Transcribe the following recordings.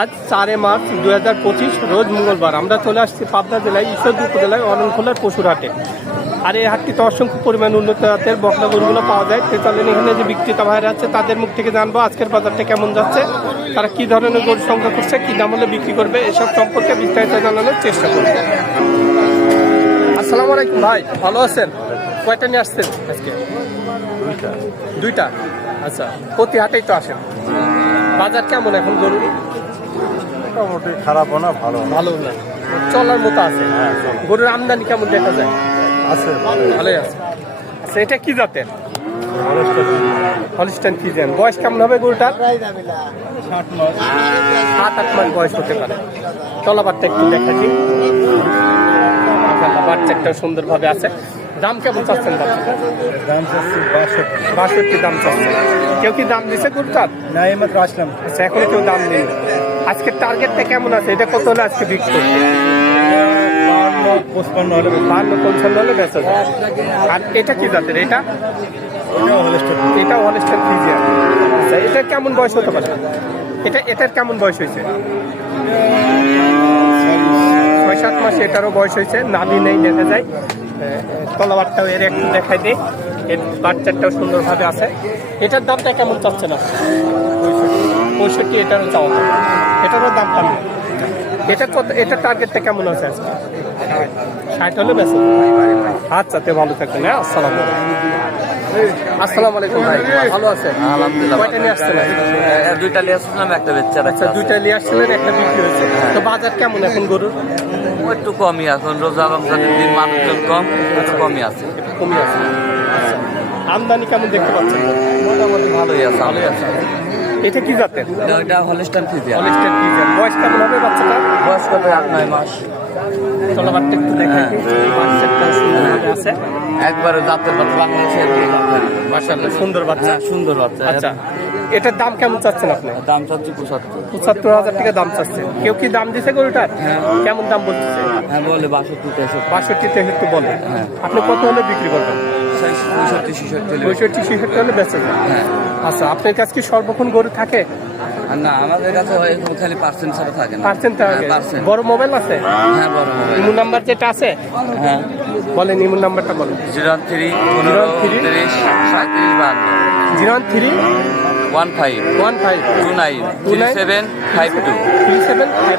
আজ চারে মার্চ দু হাজার পঁচিশ, রোজ মঙ্গলবার। আমরা চলে আসছি পাবনা জেলায়, ঈশ্বরদী উপজেলায়, অরণখোলার পশুর হাটে আর এই হাটটিতে অসংখ্য পরিমাণ উন্নত জাতের বকলা গরুগুলো পাওয়া যায়। তো চলেন এখানে যে বিক্রেতা ভাইরা আছে, তাদের মুখ থেকে জানব আজকের বাজারটা কেমন যাচ্ছে, তারা কি ধরনের গরু সংগ্রহ করছে, কী দাম হলে বিক্রি করবে, এসব সম্পর্কে বিস্তারিত জানানোর চেষ্টা করবে। আসসালামু আলাইকুম ভাই, ভালো আছেন? কয়টা নিয়ে আসছেন আজকে? দুইটা। আচ্ছা প্রতি হাটেই তো আসেন। বাজার কেমন এখন গরু মোটামুটি খারাপও না ভালো ভালো না। চলার মতো আছে। হ্যাঁ, গরুর আমদানি কেমন দেখা যায়? আছে ভালোই আছে। আচ্ছা এটা কি জাতের? হলিস্টান ফিজেন বয়স কেমন হবে গরুটার? সাত আট মাস বয়স হতে পারে। তলাবারটা একটু দেখাচ্ছি বাচ্চাটাও সুন্দরভাবে আছে। দাম কেমন চাচ্ছেন বাষট্টি। দাম চাচ্ছে কেউ কি দাম দিছে গরুটার? না এই মাত্র আসলাম। আচ্ছা এখনও কেউ দাম নেই আজকে টার্গেটটা কেমন আছে? এটা কত হলে আজকে বিক্রি করবে? হলে বান্ন পঞ্চান্ন হলে বেচা যায়। আর এটা কি জাতের? এটা? হলেস্টার এটা ফিজিয়ান আচ্ছা এটা কেমন বয়স হতে পারে? এটা এটার কেমন বয়স হয়েছে? ছয় সাত মাস এটারও বয়স হয়েছে। নাভি নেই দেখা যায়। তলাবারটাও এর একটু দেখাই দিই। এর বাচ্চাটাও সুন্দরভাবে আছে। এটার দামটা কেমন চাচ্ছে না পঁয়ষট্টি এটারও চাওয়া। এটারও দাম কম এটা কত এটার টার্গেটটা কেমন আছে আজকে? ষাট হলে বেশ আচ্ছা তে ভালো থাকবেন হ্যাঁ? আসসালামু আসসালামু আলাইকুম ভাই ভালো আছেন? আলহামদুলিল্লাহ কয়টা নিয়ে আসছেন দুইটা নিয়ে আসছিলাম একটা আচ্ছা দুইটা নিয়ে আসছিলেন একটা বিক্রি হয়েছে। তো বাজার কেমন এখন গরুর? একটু কমই এখন। রোজা রমজানের দিন মানুষজন কম একটু কমই আছে। একটু কমে আছে। আচ্ছা। আমদানি কেমন দেখতে পাচ্ছেন? মোটামুটি ভালোই আছে ভালোই আছে এটা কি জাতের? এটা হলিস্টান ফিজিয়া অলিস্টার কি জাত বয়স কেমন হবে বাচ্চাটা? বয়স কত? আট নয় মাস। তলাবারটা একটু দেখাই। সুন্দরভাবে আছে। একবারে জাতের বাচ্চা বাংলাদেশের মাশাআল্লাহ সুন্দর বাচ্চা। হ্যাঁ সুন্দর বাচ্চা। আচ্ছা এটার দাম কেমন চাচ্ছেন আপনি? দাম চাচ্ছি পঁচাত্তর। পঁচাত্তর হাজার টাকা দাম চাচ্ছে। কেউ কি দাম দিছে গরুটার কেমন দাম বলতেছে? হ্যাঁ বলে বাষট্টি তেষট্টি। বাষট্টি তেষট্টি বলে। হ্যাঁ। আপনি কত হলে বিক্রি করবেন? পঁয়ষট্টি ছেষট্টি হলে পঁয়ষট্টি ছেষট্টি হলে বেঁচে যায়। হ্যাঁ। আচ্ছা আপনার কাছে কি সর্বক্ষণ গরু থাকে? না আমাদের কাছে হয় খালি পার্সেন্ট ছাড়া থাকে না। পার্সেন্ট থাকে? পার্সেন্ট বড় মোবাইল আছে? হ্যাঁ বড় মোবাইল ইমু নাম্বার যেটা আছে? হ্যাঁ। বলেন ইমু নাম্বারটা বলেন। জিরো থ্রি পনেরো থ্রি তিরিশ সাঁত্রিশ বান্ন zero three one five one five two nine Two three nine, seven five two three seven five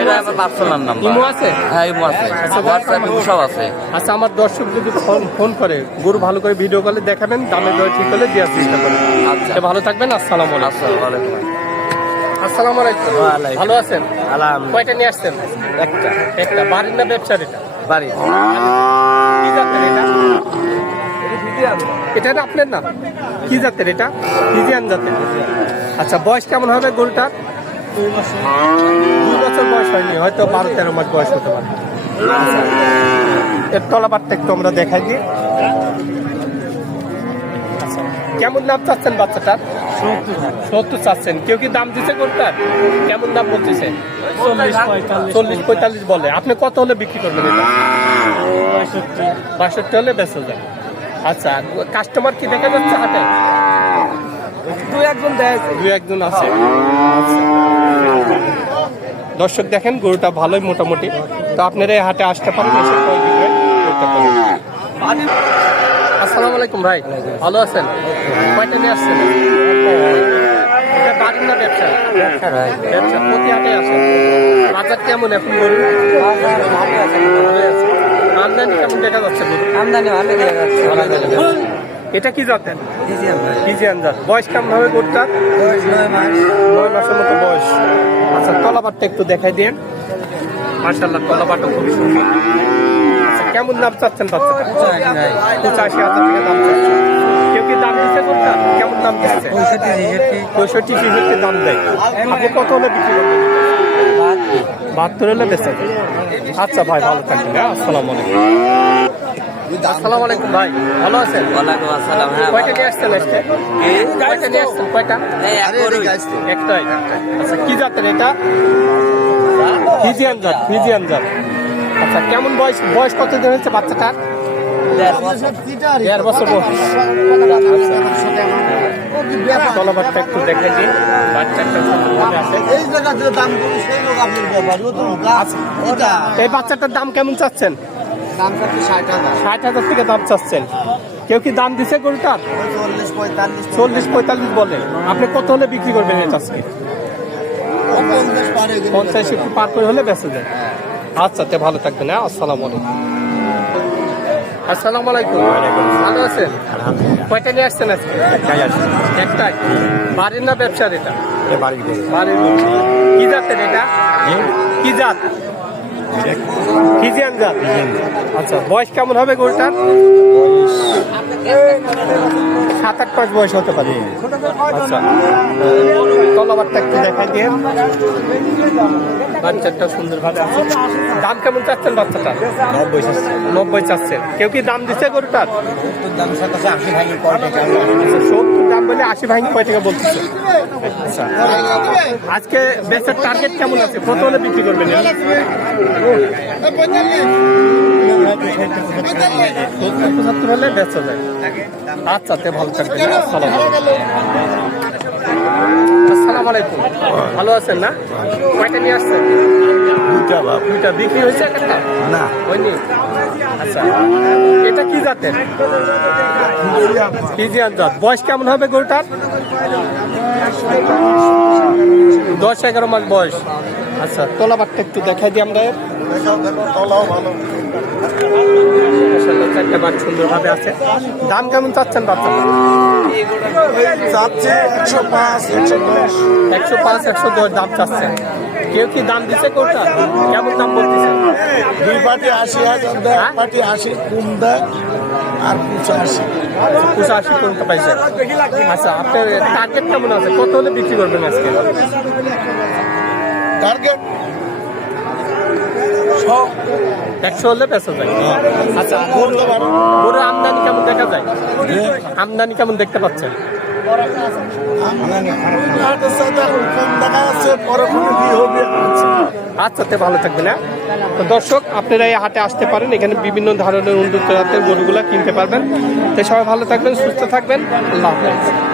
এটা আমার পার্সোনাল নাম্বার ইমো আছে? হ্যাঁ ইমো আছে। হোয়াটসঅ্যাপ ইমো সব আছে। আচ্ছা আমার দর্শক যদি ফোন ফোন করে গরু ভালো করে ভিডিও কলে দেখাবেন দামের দর ঠিক হলে দেওয়ার চেষ্টা করবেন। আচ্ছা। ভালো থাকবেন আসসালাম আলাইকুম। আসসালামু আলাইকুম। আসসালামু আলাইকুম। ভালো আছেন? কয়টা নিয়ে আসছেন? একটা। একটা। বাড়ির না ব্যবসার এটা? বাড়ি কি এটা? এটা তো আপনার না? কি জাতের এটা? ফিজিয়ান জাতের। আচ্ছা বয়স কেমন হবে গরুটার? দুই বছর বয়স হয়নি হয়তো বারো তেরো মাস বয়স হতে পারে। এর তলাবারটা একটু আমরা দেখাই দিই। কেমন দাম চাচ্ছেন বাচ্চাটার? সত্তর চাচ্ছেন। কেউ কি দাম দিচ্ছে গরুটার? কেমন দাম বলতেছে? চল্লিশ পঁয়তাল্লিশ। বলে। আপনি কত হলে বিক্রি করবেন এটা? বাষট্টি হলে বেঁচে যায়। আচ্ছা কাস্টমার কি দেখা যাচ্ছে হাটে? দু একজন দু একজন আছে। দর্শক দেখেন গরুটা ভালোই মোটামুটি। তো আপনারা এই হাটে আসতে পারেন এসে ক্রয় বিক্রয় করতে পারেন। আসসালামু আলাইকুম ভাই ভালো আছেন? কয়টা নিয়ে আসছেন? এটা বাড়ির না ব্যবসা? ব্যবসা প্রতি হাটে আসেন? বাজার কেমন এখন আছে। আমদানি কেমন দেখা যাচ্ছে? আমদানি ভালো দেখা যাচ্ছে। এটা কি জাতেন ইজিয়ান জাত। বয়স কেমন হবে গরুটার নয় মাসের মতো বয়স। আচ্ছা তলাবারটা একটু দেখাই দিন। মার্শাল্লাহ তলাবারটা খুবই সুন্দর। আচ্ছা কেমন দাম চাচ্ছেন বাচ্চাটা পঁচাশি হাজার টাকা দাম চাচ্ছে কেউ কি দাম দিচ্ছে কেমন দাম দিচ্ছে? পঁয়ষট্টি দাম দেয়। আপনি কত হলে বিক্রি করবেন? বাহাত্তর হলে বেঁচে যাবে। আচ্ছা ভাই ভালো থাকবেন। হ্যাঁ আসসালামু আলাইকুম। আসসালামু আলাইকুম ভাই ভালো আছেন? ওয়ালাইকুম আসসালাম হ্যাঁ কয়টা নিয়ে আসছেন আজকে? কয়টা নিয়ে আসছেন? কয়টা। একটাই। আচ্ছা কি জাতের এটা? ফিজিয়ান জাত ফিজিয়ান জাত। আচ্ছা কেমন বয়স বয়স কত দিন হয়েছে বাচ্চাটার? দেড় বছর। তলাবারটা একটু দেখে দিন বাচ্চাটা সুন্দরভাবে আছে? এই জায়গাতে দাম করি সেই লোক আপনার ব্যাপার। ও তো এই বাচ্চাটার দাম কেমন চাচ্ছেন? দাম ষাট হাজার। ষাট হাজার থেকে দাম চাচ্ছেন। কেউ কি দাম দিছে গরুটার? চল্লিশ পঁয়তাল্লিশ বলে। আপনি কত হলে বিক্রি করবেন এটা আজকে পঞ্চাশ পঞ্চাশ একটু পার করে হলে বেঁচে যায় আচ্ছা তে ভালো থাকবেন হ্যাঁ? আসসালামু আলাইকুম। আসসালামু আলাইকুম। ভালো আছেন? কয়টা নিয়ে আসছেন আজকে? একটাই বাড়ির না ব্যবসার এটা? বাড়ির কি জাতের এটা? কি জাত? ফিজিয়ান জাত? আচ্ছা বয়স কেমন হবে গরুটার? সাত আট পাঁচ বয়স হতে পারে। আচ্ছা। তলাবারটা একটু দেখাই দিয়ে। বাচ্চাটা সুন্দরভাবে আছে। দাম কেমন চাচ্ছেন বাচ্চাটা? নব্বই নব্বই চাচ্ছেন। কেউ কি দাম দিচ্ছে গরুটার? আচ্ছা, সত্তর দাম বলে আশি ভাঙি কয় টাকা বলতেছে। আচ্ছা। আজকে বেচার টার্গেট কেমন আছে? কত হলে বিক্রি করবেন সত্তর পঁচাত্তর হলে বেচা যায়। আচ্ছা তে ভালো থাকবেন। আসসালাম আসসালামু আলাইকুম। ভালো আছেন না? কয়টা নিয়ে আসছেন? দুইটা বিক্রি হয়েছে একটা? না। হয়নি? আচ্ছা। এটা কি জাতের? ফিজিয়ান জাত। বয়স কেমন হবে গরুটার? দশ এগারো মাস বয়স। আচ্ছা তলাবারটা একটু দেখাই দিই আমরা। তলাও ভালো। মাশাআল্লাহ, চারটা বাট সুন্দরভাবে আছে। দাম কেমন চাচ্ছেন বাচ্চা চাচ্ছে একশো পাঁচ একশো দশ। একশো পাঁচ একশো দশ দাম চাচ্ছেন কেউ কি দাম দিছে কোনটা? কেমন দাম বলতেছে? দুই পাটি আশি হাজার দেয়? পাটি আশি কম দেয় আর পঁচাশি। পঁচাশি কোনটা পাইছে? আচ্ছা আপনার টার্গেট কেমন আছে? কত হলে বিক্রি করবেন আজকে? টার্গেট একশো হলে বেচা যায়। আচ্ছা গরুর আমদানি কেমন দেখা যায়? আমদানি কেমন দেখতে পাচ্ছেন? আচ্ছা তে ভালো থাকবেন হ্যাঁ? তো দর্শক, আপনারা এই হাটে আসতে পারেন, এখানে বিভিন্ন ধরনের উন্নত জাতের গরুগুলা কিনতে পারবেন। তো সবাই ভালো থাকবেন, সুস্থ থাকবেন। আল্লাহ হাফেজ।